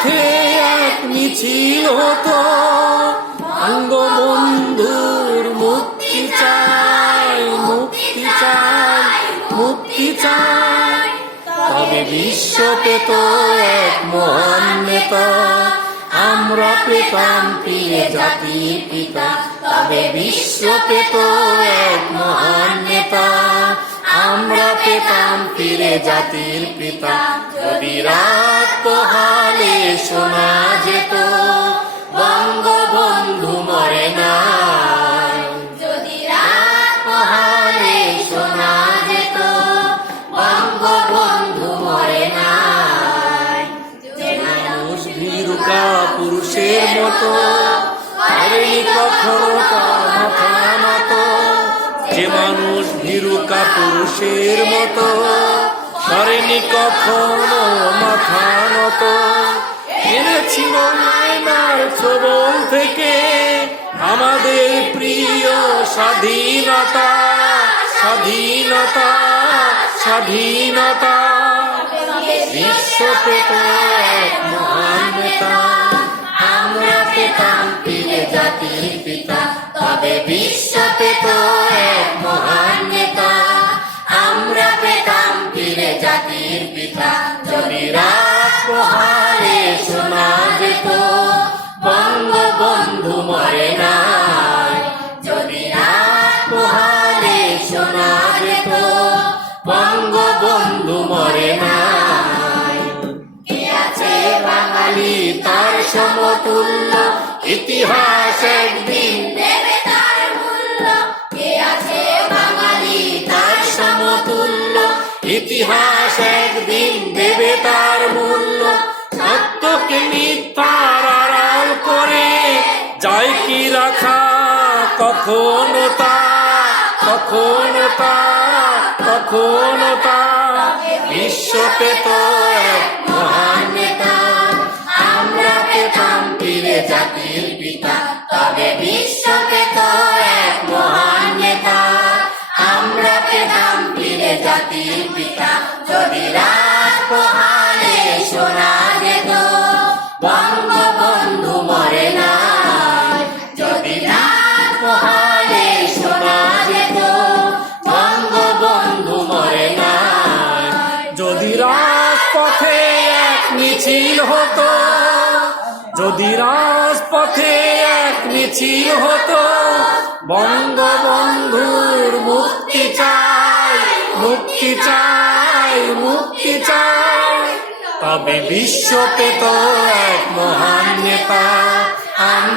রাজপথে এক মিছিল হতো, বঙ্গবন্ধুর মুক্তি চাই, মুক্তি চাই, মুক্তি চাই। তবে বিশ্ব পেত এক মহান নেতা, আমরা পেতাম প্রিয় জাতির পিতা। তবে বিশ্ব পেত এক মহান নেতা, আমরা পেতাম প্রিয় জাতির পিতা। যদি রাত পোহালে শোনা যেত বঙ্গবন্ধু মরে নাই, যদি রাত পোহালে শোনা যেত বঙ্গবন্ধু মরে নাই। যে মানুষ ভীরুকা পুরুষের মতো করেনি কখনো তার মাথা নত, যে মানুষ ভীরুকা পুরুষের মতো করেনি কখনো মাথা নত, এনেছিল আয়নার ছোবল থেকে আমাদের প্রিয় স্বাধীনতা, স্বাধীনতা, স্বাধীনতা। বিশ্ব পেত এক মহান নেতা, আমরা পেতাম প্রিয় জাতির পিতা। তবে বিশ্ব পেত এক মহান নেতা, আমরা পেতাম প্রিয় জাতির পিতা। যদি রাত পোহালে শোনা যেত বঙ্গবন্ধু মরে নাই, যদি রাত পোহালে শোনা যেত বঙ্গবন্ধু মরে নাই। কে আছে বাঙালি তার সমতুল্য, ইতিহাস একদিন দেবে তার মূল্য। কে আছে বাঙালি তার সমতুল্য, ইতিহাস একদিন দেবে তার মূল্য। সত্যকে মিথ্যার আড়াল করে যায় কি রাখা কখনো তা, কখনো তা, কখনো তা। বিশ্ব পেত এক মহান নেতা, আমরা পেতাম প্রিয় জাতির পিতা। তবে বিশ্ব পেত এক মহান নেতা, আমরা পেতাম প্রিয় জাতির পিতা। যদি রাত পোহালে শোনা যেত বঙ্গবন্ধু মরে নাই, যদি রাত পোহালে শোনা যেত বঙ্গবন্ধু মরে নাই। যদি রাজপথে এক মিছিল হতো, যদি রাজপথে এক মিছিল হতো, বঙ্গবন্ধুর মুক্তি চাই, মুক্তি চাই, মুক্তি চাই। তবে বিশ্ব পেত এক মহান নেতা, আমরা